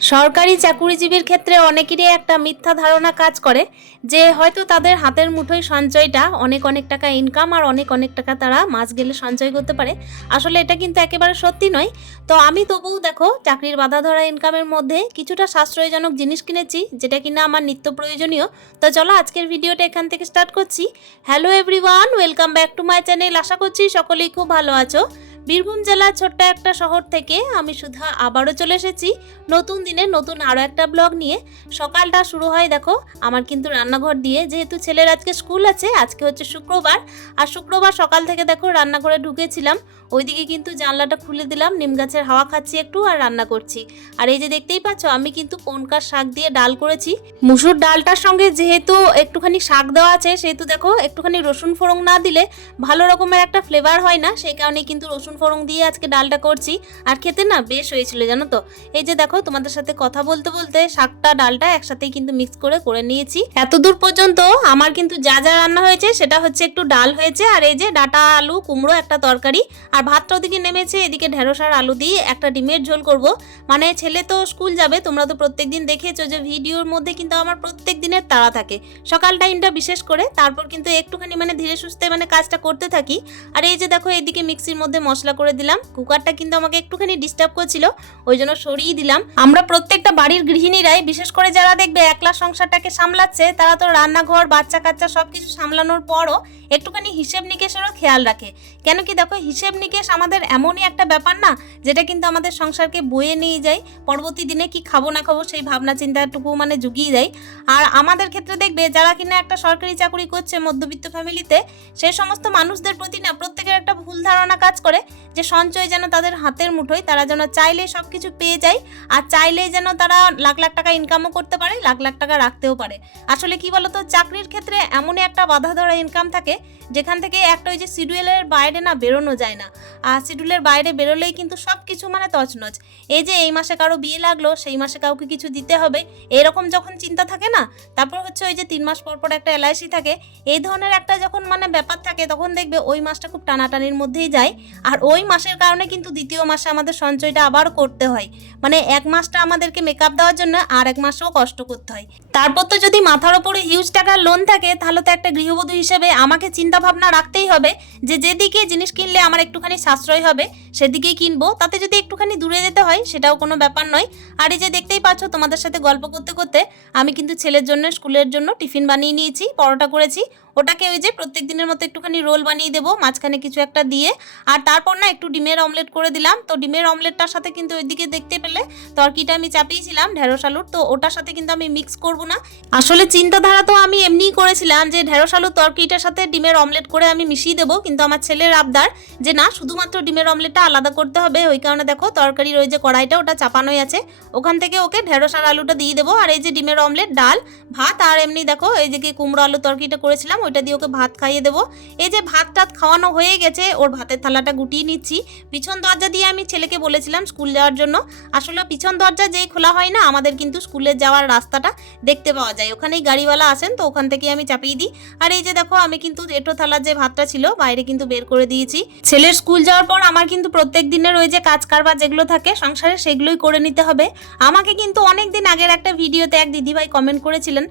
সরকারি চাকুরিজীবীর ক্ষেত্রে অনেকেরই একটা মিথ্যা ধারণা কাজ করে, যে হয়তো তাদের হাতের মুঠোয় সঞ্চয়টা অনেক অনেক টাকা ইনকাম আর অনেক অনেক টাকা তারা মাস গেলে সঞ্চয় করতে পারে। আসলে এটা কিন্তু একেবারে সত্যি নয়। তো আমি তবুও দেখো, চাকরির বাধা ধরা ইনকামের মধ্যে কিছুটা সাশ্রয়জনক জিনিস কিনেছি, যেটা কিনা আমার নিত্য প্রয়োজনীয়। তো চলো আজকের ভিডিওটা এখান থেকে স্টার্ট করছি। Hello everyone welcome back to my channel আশা করছি সকলেই খুব ভালো আছো। বীরভূম জেলার ছোট্ট একটা শহর থেকে আমি সুধা আবারও চলে এসেছি। নতুন দিনে নতুন আরও একটা ব্লগ নিয়ে। সকালটা শুরু হয়, দেখো, আমার কিন্তু রান্নাঘর দিয়ে। যেহেতু ছেলের আজকে স্কুল আছে, আজকে হচ্ছে শুক্রবার। আর শুক্রবার সকাল থেকে, দেখো, রান্নাঘরে ঢুকেছিলাম। ওইদিকে কিন্তু জানলাটা খুলে দিলাম, নিম গাছের হাওয়া খাচ্ছি একটু আর রান্না করছি। আর এই যে দেখতেই পাচ্ছ, আমি কিন্তু পনকার শাক দিয়ে ডাল করেছি। মুসুর ডালটার সঙ্গে যেহেতু একটুখানি শাক দেওয়া আছে, সেহেতু দেখো, একটুখানি রসুন ফোড়ন না দিলে ভালো রকমের একটা ফ্লেভার হয় না। সেই কারণে কিন্তু রসুন ফোড়ন দিয়ে আজকে ডালটা করছি। আর খেতে না বেশ হয়েছিল, জানো তো? এই যে দেখো, তোমাদের সাথে কথা বলতে বলতে শাকটা, ডালটা একসাথেই কিন্তু মিক্স করে করে নিয়েছি। এত দূর পর্যন্ত আমার কিন্তু যা যা রান্না হয়েছে, সেটা হচ্ছে একটু ডাল হয়েছে, আর এই যে ডাটা আলু, কুমড়ো একটা তরকারি, আর ভাতটা ওদিকে নেমেছে, এদিকে ঢেঁড়স আর আলু দিয়ে একটা ডিমের ঝোল করব। মানে ছেলে তো স্কুল যাবে, তোমরা তো প্রত্যেক দিন দেখেছ যে ভিডিওর মধ্যে কিন্তু আমার প্রত্যেক দিনের তাড়া থাকে। সকাল টাইমটা বিশেষ করে, তারপর কিন্তু একটুখানি মানে ধীরে সুস্থে মানে কাজটা করতে থাকি। আর এই যে দেখো এইদিকে মিক্সির মধ্যে মশলা করে দিলাম। কুকারটা কিন্তু আমাকে একটুখানি ডিস্টার্ব করছিল, ওই জন্য সরিয়ে দিলাম। আমরা প্রত্যেকটা বাড়ির গৃহিণীরাই, বিশেষ করে যারা দেখবে একলা সংসারটাকে সামলাচ্ছে, তারা তো রান্নাঘর বাচ্চা কাচ্চা সব কিছু সামলানোর পরও একটুখানি হিসেব নিকেশেরও খেয়াল রাখে। কেন কি দেখো, হিসেব নিকেশ আমাদের এমনই একটা ব্যাপার না, যেটা কিন্তু আমাদের সংসারকে বয়ে নিয়ে যায়, পরবর্তী দিনে কি খাব না খাব সেই ভাবনা চিন্তাটুকু মানে জুগিয়ে দেয়। আর আমাদের ক্ষেত্রে দেখবে, যারা কিনা একটা সরকারি চাকরি করছে মধ্যবিত্ত ফ্যামিলিতে সেই সমস্ত মানুষদের প্রতি না প্রত্যেকের একটা ভুল ধারণা কাজ করে, যে সঞ্চয় যেন তাদের হাতের মুঠোয়, তারা যেন চাইলেই সব কিছু পেয়ে যায়, আর চাইলেই যেন তারা লাখ লাখ টাকা ইনকামও করতে পারে, লাখ লাখ টাকা রাখতেও পারে। আসলে কি বলতো, চাকরির ক্ষেত্রে এমনই একটা বাধা ধরা ইনকাম থাকে, যেখান থেকে একটা ওই যে শিডিউলের বাইরে না বেরোনো যায় না। আর শিডিউলের বাইরে বেরোলেই কিন্তু সব কিছু মানে তছনছ। এই যে এই মাসে কারও বিয়ে লাগল, সেই মাসে কাউকে কিছু দিতে হবে, এরকম যখন চিন্তা থাকে না, তারপর হচ্ছে ওই যে তিন মাস পর পর একটা এলআইসি থাকে, এই ধরনের একটা যখন মানে ব্যাপার থাকে, তখন দেখবে ওই মাসটা খুব টানাটানির মধ্যেই যায়। আর ওই মাসের কারণে কিন্তু দ্বিতীয় মাসে আমাদের সঞ্চয়টা আবার করতে হয়। মানে এক মাসটা আমাদেরকে মেকআপ দেওয়ার জন্য আর এক মাসেও কষ্ট করতে হয়। তারপর তো যদি মাথার ওপরে হিউজ টাকার লোন থাকে, তাহলে তো একটা গৃহবধূ হিসেবে আমাকে চিন্তা ভাবনা রাখতেই হবে যে যেদিকে জিনিস কিনলে আমার একটুখানি সাশ্রয় হবে, সেদিকেই কিনবো। তাতে যদি একটুখানি দূরে যেতে হয়, সেটাও কোনো ব্যাপার নয়। আর এই যে দেখতেই পাচ্ছ, তোমাদের সাথে গল্প করতে করতে, আমি কিন্তু ছেলের জন্য, স্কুলের জন্য টিফিন বানিয়ে নিয়েছি, পরোটা করেছি। ওটাকে ওই যে প্রত্যেক দিনের মতো একটুখানি রোল বানিয়ে দেবো, মাঝখানে কিছু একটা দিয়ে। আর তারপর না একটু ডিমের অমলেট করে দিলাম। তো ডিমের অমলেটটার সাথে কিন্তু ওইদিকে দেখতে পেলে তরকিটা আমি চাপিয়েছিলাম ঢেঁড়স আলুর। তো ওটার সাথে কিন্তু আমি মিক্স করব না। আসলে চিন্তাধারা তো আমি এমনিই করেছিলাম যে ঢেঁড়স আলুর তরকিটার সাথে ডিমের অমলেট করে আমি মিশিয়ে দেবো। কিন্তু আমার ছেলের আবদার যে না, শুধুমাত্র ডিমের অমলেটটা আলাদা করতে হবে। ওই কারণে দেখো তরকারির ওই যে কড়াইটা ওটা চাপানোই আছে। ওখান থেকে ওকে ঢেঁড়স আর আলুটা দিয়ে দেবো। আর এই যে ডিমের অমলেট, ডাল, ভাত আর এমনি দেখো এই যে কি কুমড়ো আলু তরকারিটা করেছিলাম ওইটা দিয়ে ওকে ভাত খাইয়ে দেবো। এই যে ভাত টাত খাওয়ানো হয়ে গেছে, ওর ভাতের থালাটা গুটিয়ে নিচ্ছি। পিছন দরজা দিয়ে আমি ছেলেকে বলেছিলাম স্কুল যাওয়ার জন্য। আসলে পিছন দরজা যেই খোলা হয় না, আমাদের কিন্তু স্কুলে যাওয়ার রাস্তাটা দেখতে পাওয়া যায়। ওখানেই গাড়িওয়ালা আসেন, তো ওখান থেকে আমি চাপিয়ে দিই। আর এই যে দেখো, আমি কিন্তু এটো থালার যে ভাতটা ছিল, বাইরে কিন্তু বের করে দিয়েছি। ছেলের স্কুল যাওয়ার পর আমার কিন্তু প্রত্যেক দিনের ওই যে কাজ কারবার যেগুলো থাকে সংসারে সেগুলোই করে নিতে হবে। আমাকে কিন্তু অনেক দিন আগের একটা ভিডিওতে এক দিদিভাই কমেন্ট করেছিলেন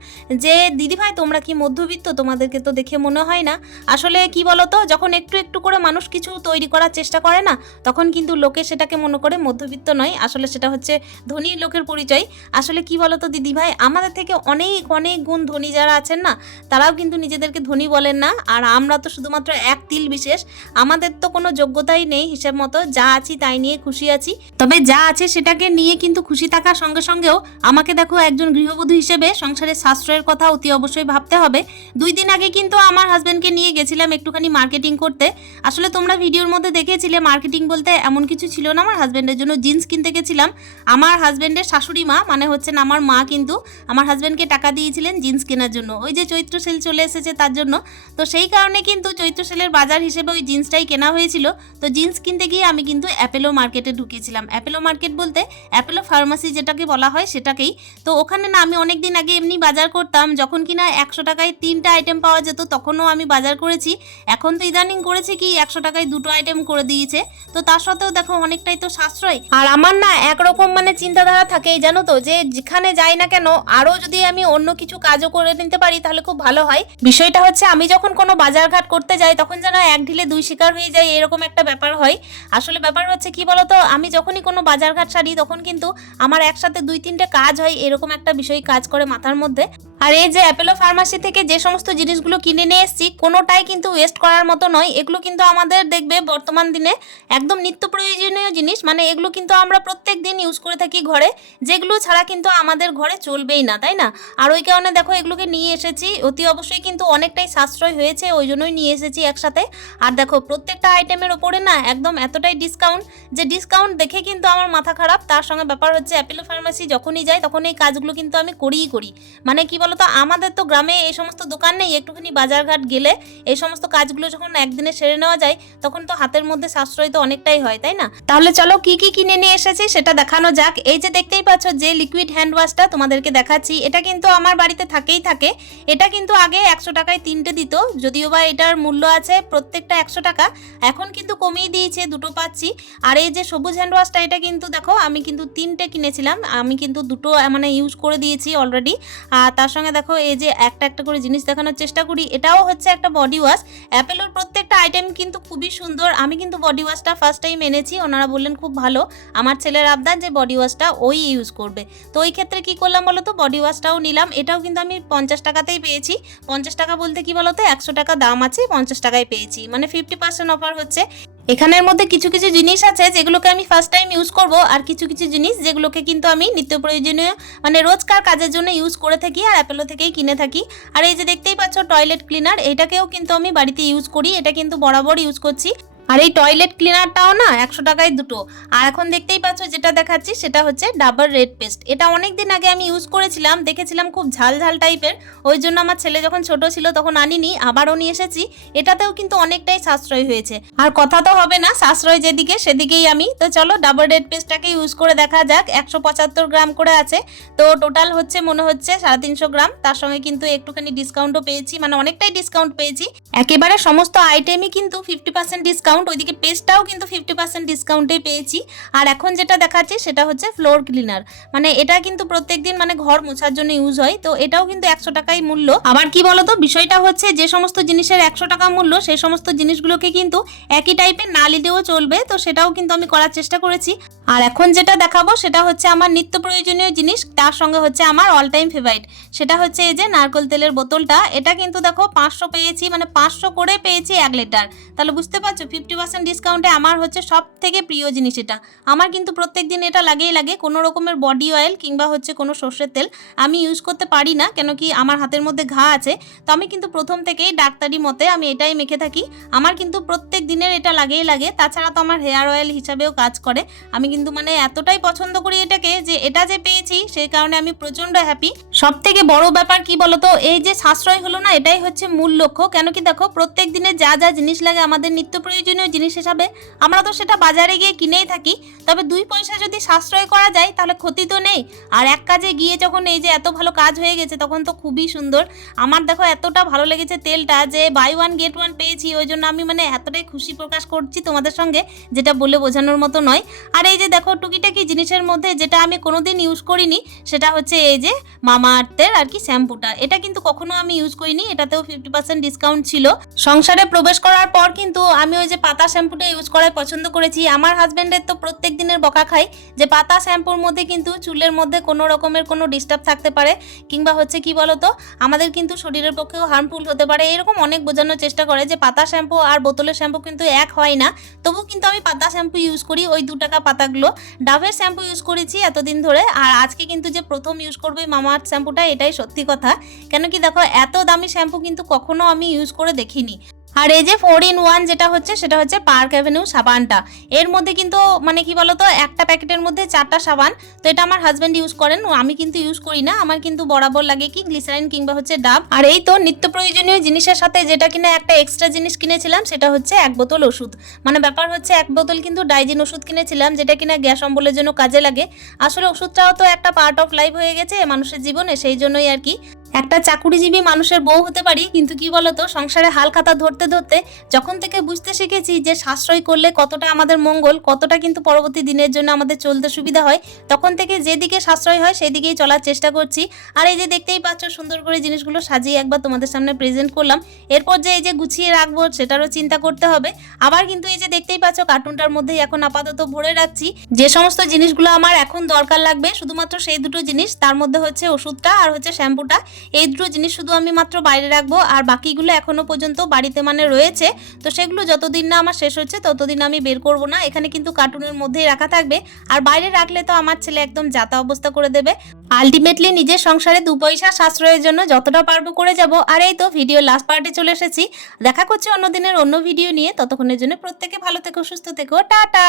যে, দিদিভাই, তোমরা কি মধ্যবিত্ত? তোমাদেরকে তো দেখে মনে হয় না। আসলে কি বলতো, যখন একটু একটু করে মানুষ কিছু তৈরি করার চেষ্টা করে না, তখন কিন্তু লোকে সেটাকে মনে করে মধ্যবিত্ত নয়। আসলে সেটা হচ্ছে ধনী লোকের পরিচয়। আসলে কি বলতো দিদিভাই আমাদের থেকে অনেক অনেক গুণ ধনী যারা আছেন না, তারাও কিন্তু নিজেদেরকে ধনী বলেন না। আর আমরা তো শুধুমাত্র এক তিল বিশেষ। আমাদের তো কোনো যোগ্যতাই নেই হিসেব মতো। যা আছি তাই নিয়ে খুশি আছি। তবে যা আছে সেটাকে নিয়ে কিন্তু খুশি থাকার সঙ্গে সঙ্গেও আমাকে দেখো একজন গৃহবধূ হিসেবে সংসারের সাশ্রয়ের কথা অতি অবশ্যই ভাবতে হবে। দুই দিন আগে কিন্তু আমার হাজব্যান্ডকে নিয়ে গেছিলাম একটুখানি মার্কেটিং করতে। আসলে তোমরা ভিডিওর মধ্যে দেখেছিলে মার্কেটিং বলতে এমন কিছু ছিল না আমার হাজব্যান্ডের জন্য জিন্স কিনতে গেছিলাম। আমার হাজব্যান্ডের শাশুড়ি মা মানে হচ্ছেন আমার মা কিন্তু আমার হাজব্যান্ডকে টাকা দিয়েছিলেন জিন্স কেনার জন্য। ওই যে চৈত্র সেল চলে এসেছে তার জন্য। তো সেই কারণে কিন্তু চৈত্র সেলের বাজার হিসেবে ওই জিন্সটাই কেনা হয়েছিল। তো জিন্স কিনতে গিয়ে আমি কিন্তু অ্যাপেলো মার্কেটে ঢুকেছিলাম। অ্যাপেলো মার্কেট বলতে অ্যাপেলো ফার্মাসি যেটাকে বলা হয় সেটাকেই। তো ওখানে না আমি অনেক দিন আগে এমনি বাজার করতাম, যখন কিনা একশো টাকায় তিনটা আইটেম পাওয়া যেত, তখনও আমি বাজার করেছি। এখন তো ইদানিং করেছে কি, একশো টাকায় দুটো আইটেম করে দিয়েছে। তো তার সত্ত্বেও দেখো, অনেকটাই তো সাশ্রয়। আর আমার না একরকম মানে চিন্তাধারা থাকেই, জানো তো? যে যেখানে যাই না কেন, আরও যদি আমি অন্য কিছু কাজও করে নিতে পারি, তাহলে খুব ভালো হয়। বিষয়টা হচ্ছে, আমি যখন কোনো বাজারঘাট করতে যাই, তখন যেন এক ঢিলে দুই শিকার হয়ে যায়, এরকম একটা ব্যাপার হয়। আসলে ব্যাপার হচ্ছে, কি বলতো? আমি যখনই কোনো বাজারঘাট সারি, তখন কিন্তু আমার একসাথে দুই তিনটে কাজ হয়, এরকম একটা বিষয় কাজ করে মাথার মধ্যে। আর এই যে অ্যাপেলো ফার্মাসি থেকে যে সমস্ত জিনিসগুলো কিনে নিয়ে এসেছি, কোনোটাই কিন্তু ওয়েস্ট করার মতো নয়। এগুলো কিন্তু আমাদের দেখবে বর্তমান দিনে একদম নিত্য প্রয়োজনীয় জিনিস। মানে এগুলো কিন্তু আমরা প্রত্যেক দিন ইউজ করে থাকি ঘরে। যেগুলো ছাড়া কিন্তু আমাদের ঘরে চলবেই না, তাই না? আর ওই কারণে দেখো এগুলোকে নিয়ে এসেছি। অতি অবশ্যই কিন্তু অনেকটাই সাশ্রয় হয়েছে, ওই জন্যই নিয়ে এসেছি একসাথে। আর দেখো প্রত্যেকটা আইটেমের ওপরে না একদম এতটাই ডিসকাউন্ট যে ডিসকাউন্ট দেখে কিন্তু আমার মাথা খারাপ। তার সঙ্গে ব্যাপার হচ্ছে অ্যাপেলো ফার্মাসি যখনই যাই তখন এই কাজগুলো কিন্তু আমি করিই করি। মানে কি বলতো আমাদের তো গ্রামে এই সমস্ত দোকান নেই, একটুখানি বাজারঘাট গেলে এই সমস্ত কাজগুলো যখন একদিনে সেরে নেওয়া যায়, তখন তো হাতের মধ্যে সাশ্রয় তো অনেকটাই হয়, তাই না? তাহলে চলো কি কি কিনে নিয়ে এসেছি সেটা দেখানো যাক। এই যে দেখতেই পাচ্ছ যে লিকুইড হ্যান্ড ওয়াশটা তোমাদেরকে দেখাচ্ছি, এটা কিন্তু আমার বাড়িতে থাকেই থাকে। এটা কিন্তু আগে একশো টাকায় তিনটে দিত, যদিও বা এটার মূল্য আছে প্রত্যেকটা একশো টাকা। এখন কিন্তু কমিয়ে দিয়েছে, দুটো পাচ্ছি। আর এই যে সবুজ হ্যান্ড ওয়াশটা এটা কিন্তু দেখো, আমি কিন্তু তিনটে কিনেছিলাম। আমি কিন্তু দুটো মানে ইউজ করে দিয়েছি অলরেডি আর তার সঙ্গে দেখো, এই যে একটা একটা করে জিনিস দেখানোর চেষ্টা করি, এটাও হচ্ছে একটা বডি ওয়াশ অ্যাপেলোর প্রত্যেকটা আইটেম কিন্তু খুবই সুন্দর। আমি কিন্তু বডি ওয়াশটা ফার্স্ট টাইম এনেছি, ওনারা বললেন খুব ভালো। আমার ছেলের আবদার যে বডি ওয়াশটা ওই ইউজ করবে। তো ওই ক্ষেত্রে কি করলাম বলো তো বডি ওয়াশটাও নিলাম। এটাও কিন্তু আমি পঞ্চাশ টাকাতেই পেয়েছি। পঞ্চাশ টাকা বলতে কি বলো তো একশো টাকা দাম আছে, পঞ্চাশ টাকায় পেয়েছি। মানে ফিফটি পার্সেন্ট অফার হচ্ছে। এখানের মধ্যে কিছু কিছু জিনিস আছে যেগুলোকে আমি ফার্স্ট টাইম ইউজ করব, আর কিছু কিছু জিনিস যেগুলোকে কিন্তু আমি নিত্য প্রয়োজনীয় মানে রোজকার কাজের জন্য ইউজ করে থাকি আর অ্যাপেলো থেকেই কিনে থাকি। আর এই যে দেখতেই পাচ্ছ টয়লেট ক্লিনার এটাকেও কিন্তু আমি বাড়িতে ইউজ করি, এটা কিন্তু বরাবর ইউজ করছি। আর এই টয়লেট ক্লিনারটাও না একশো টাকায় দুটো। আর এখন দেখতেই পাচ্ছ যেটা দেখাচ্ছি, সেটা হচ্ছে ডাবর রেড পেস্ট এটা অনেক দিন আগে আমি ইউজ করেছিলাম, দেখেছিলাম খুব ঝাল ঝাল টাইপের ওই জন্য আমার ছেলে যখন ছোট ছিল তখন আনিনি, আবারও নিয়ে এসেছি। এটাতেও কিন্তু অনেকটাই সাশ্রয় হয়েছে। আর কথা তো হবে না, সাশ্রয় যেদিকে, সেদিকেই আমি। তো চলো ডাবর রেড পেস্টটাকে ইউজ করে দেখা যাক, একশো পঁচাত্তর গ্রাম করে আছে। তো টোটাল হচ্ছে, মনে হচ্ছে সাড়ে তিনশো গ্রাম। তার সঙ্গে কিন্তু একটুখানি ডিসকাউন্টও পেয়েছি মানে অনেকটাই ডিসকাউন্ট পেয়েছি। একেবারে সমস্ত আইটেমই কিন্তু ফিফটি পার্সেন্ট ডিসকাউন্ট ওইদিকে পেস্টটাও কিন্তু ফিফটি পার্সেন্ট ডিসকাউন্টে পেয়েছি। আর এখন যেটা দেখাচ্ছি, সেটা হচ্ছে ফ্লোর ক্লিনার মানে এটা কিন্তু প্রত্যেকদিন মানে ঘর মোছার জন্য ইউজ হয়, তো এটাও কিন্তু একশো টাকাই মূল্য। আবার কি বলতো, বিষয়টা হচ্ছে যে সমস্ত জিনিসের একশো টাকা মূল্য, সেই সমস্ত জিনিসগুলোকে কিন্তু একই টাইপের না নিলেও চলবে, তো সেটাও কিন্তু আমি করার চেষ্টা করেছি। আর এখন যেটা দেখাবো, সেটা হচ্ছে আমার নিত্য প্রয়োজনীয় জিনিস, তার সঙ্গে হচ্ছে আমার অল টাইম ফেভারিট সেটা হচ্ছে এই যে নারকেল তেলের বোতলটা, এটা কিন্তু দেখো পাঁচশো পেয়েছি মানে পাঁচশো করে পেয়েছি এক লিটার তাহলে বুঝতে পারছ ফিফটি পার্সেন্ট ডিসকাউন্টে আমার হচ্ছে সব থেকে প্রিয় জিনিস এটা। আমার কিন্তু প্রত্যেক দিন এটা লাগেই লাগে, কোনো রকমের বডি অয়েল কিংবা হচ্ছে কোনো সর্ষের তেল আমি ইউজ করতে পারি না কেন কি আমার হাতের মধ্যে ঘা আছে। তো আমি কিন্তু প্রথম থেকেই ডাক্তারি মতে আমি এটাই মেখে থাকি। আমার কিন্তু প্রত্যেক দিনের এটা লাগেই লাগে, তাছাড়া তো আমার হেয়ার অয়েল হিসাবেও কাজ করে। আমি কিন্তু মানে এতটাই পছন্দ করি এটাকে যে এটা যে পেয়েছি, সেই কারণে আমি প্রচণ্ড হ্যাপি সব থেকে বড় ব্যাপার কি বলতো, এই যে সাশ্রয় হলো না, এটাই হচ্ছে মূল লক্ষ্য। কেন কি দেখো প্রত্যেক দিনে যা যা জিনিস লাগে আমাদের নিত্য প্রয়োজনীয় জিনিস হিসাবে আমরা তো সেটা বাজারে গিয়ে কিনেই থাকি। তবে দুই পয়সা যদি সাশ্রয় করা যায়, তাহলে ক্ষতি তো নেই। আর এক কাজে গিয়ে যখন এই যে এত ভালো কাজ হয়ে গেছে, তখন তো খুবই সুন্দর। আমার দেখো এতটা ভালো লেগেছে তেলটা যে বাই ওয়ান গেট ওয়ান পেয়েছি, ওই জন্য আমি মানে এতটাই খুশি প্রকাশ করছি তোমাদের সঙ্গে, যেটা বলে বোঝানোর মতো নয়। আর এই যে দেখো টুকিটাকি জিনিসের মধ্যে যেটা আমি কোনোদিন ইউজ করিনি, সেটা হচ্ছে এই যে মামা আর্থের আর কি শ্যাম্পুটা। এটা কিন্তু কখনো আমি ইউজ করিনি, এটাতেও ফিফটি পার্সেন্ট ডিসকাউন্ট ছিল। সংসারে প্রবেশ করার পর কিন্তু আমি ওই যে পাতা শ্যাম্পুটা ইউজ করাই পছন্দ করেছি। আমার হাজব্যান্ডের তো প্রত্যেক দিনের বকা খাই যে, পাতা শ্যাম্পুর মধ্যে কিন্তু চুলের মধ্যে কোনো রকমের কোনো ডিস্টার্ব থাকতে পারে। কিংবা হচ্ছে কি বলতো, আমাদের কিন্তু শরীরের পক্ষেও হার্মফুল হতে পারে। এরকম অনেক বোঝানোর চেষ্টা করে যে, পাতা শ্যাম্পু আর বোতলের শ্যাম্পু কিন্তু এক হয় না। তবু কিন্তু আমি পাতা শ্যাম্পু ইউজ করি ওই দু টাকা পাতাগুলো। ডাভের শ্যাম্পু ইউজ করেছি এতদিন ধরে। আর আজকে কিন্তু যে প্রথম ইউজ করব এই মামা আর্থ শ্যাম্পুটা, এটাই সত্যি কথা। কেন কি দেখো, এত দামি শ্যাম্পু কিন্তু কখনো আমি ইউজ করে দেখিনি। আর এই যে ফোর ইন ওয়ান যেটা হচ্ছে, সেটা হচ্ছে পার্ক অ্যাভিনিউ সাবানটা। এর মধ্যে কিন্তু মানে কি বলতো, একটা প্যাকেটের মধ্যে চারটা সাবান। তো এটা আমার হাজব্যান্ড ইউজ করেন আমি কিন্তু ইউজ করি না, আমার কিন্তু বরাবর লাগে কি গ্লিসারিন কিংবা হচ্ছে ডাব। আর এই তো নিত্য প্রয়োজনীয় জিনিসের সাথে যেটা কিনা একটা এক্সট্রা জিনিস কিনেছিলাম, সেটা হচ্ছে এক বোতল ওষুধ। মানে ব্যাপার হচ্ছে এক বোতল কিন্তু ডাইজিন ওষুধ কিনেছিলাম, যেটা কিনা গ্যাস অম্বলের জন্য কাজে লাগে। আসলে ওষুধটাও তো একটা পার্ট অফ লাইফ হয়ে গেছে, মানুষের জীবনে, সেই জন্যই আর কি। একটা চাকুরিজীবী মানুষের বউ হতে পারি, কিন্তু কি বলতো, সংসারে হাল খাতা ধরতে ধরতে যখন থেকে বুঝতে শিখেছি যে সাশ্রয় করলে কতটা আমাদের মঙ্গল, কতটা কিন্তু পরবর্তী দিনের জন্য আমাদের চলতে সুবিধা হয়, তখন থেকে যেদিকে সাশ্রয় হয় সেই দিকেই চলার চেষ্টা করছি। আর এই যে দেখতেই পাচ্ছ, সুন্দর করে জিনিসগুলো সাজিয়ে একবার তোমাদের সামনে প্রেজেন্ট করলাম। এরপর যে এই যে গুছিয়ে রাখব সেটারও চিন্তা করতে হবে। আবার কিন্তু এই যে দেখতেই পাচ্ছ কার্টুনটার মধ্যেই এখন আপাতত ভরে রাখছি। যে সমস্ত জিনিসগুলো আমার এখন দরকার লাগবে, শুধুমাত্র সেই দুটো জিনিস, তার মধ্যে হচ্ছে ওষুধটা আর হচ্ছে শ্যাম্পুটা এই দুটো জিনিস শুধু আমি মাত্র বাইরে রাখব, আর বাকিগুলো এখনও পর্যন্ত বাড়িতে মানে রয়েছে। তো সেগুলো যতদিন না আমার শেষ হচ্ছে, ততদিন আমি বের করব না। এখানে কিন্তু কার্টুনের মধ্যেই রাখা থাকবে। আর বাইরে রাখলে তো আমার ছেলে একদম যাতা অবস্থা করে দেবে। আলটিমেটলি নিজের সংসারে দু পয়সা সাশ্রয়ের জন্য যতটা পারব করে যাব। আর এই তো ভিডিও লাস্ট পার্টে চলে এসেছি। দেখা করছি অন্য দিনের অন্য ভিডিও নিয়ে। ততক্ষণের জন্য প্রত্যেকে ভালো থেকো, সুস্থ থেকো। টাটা!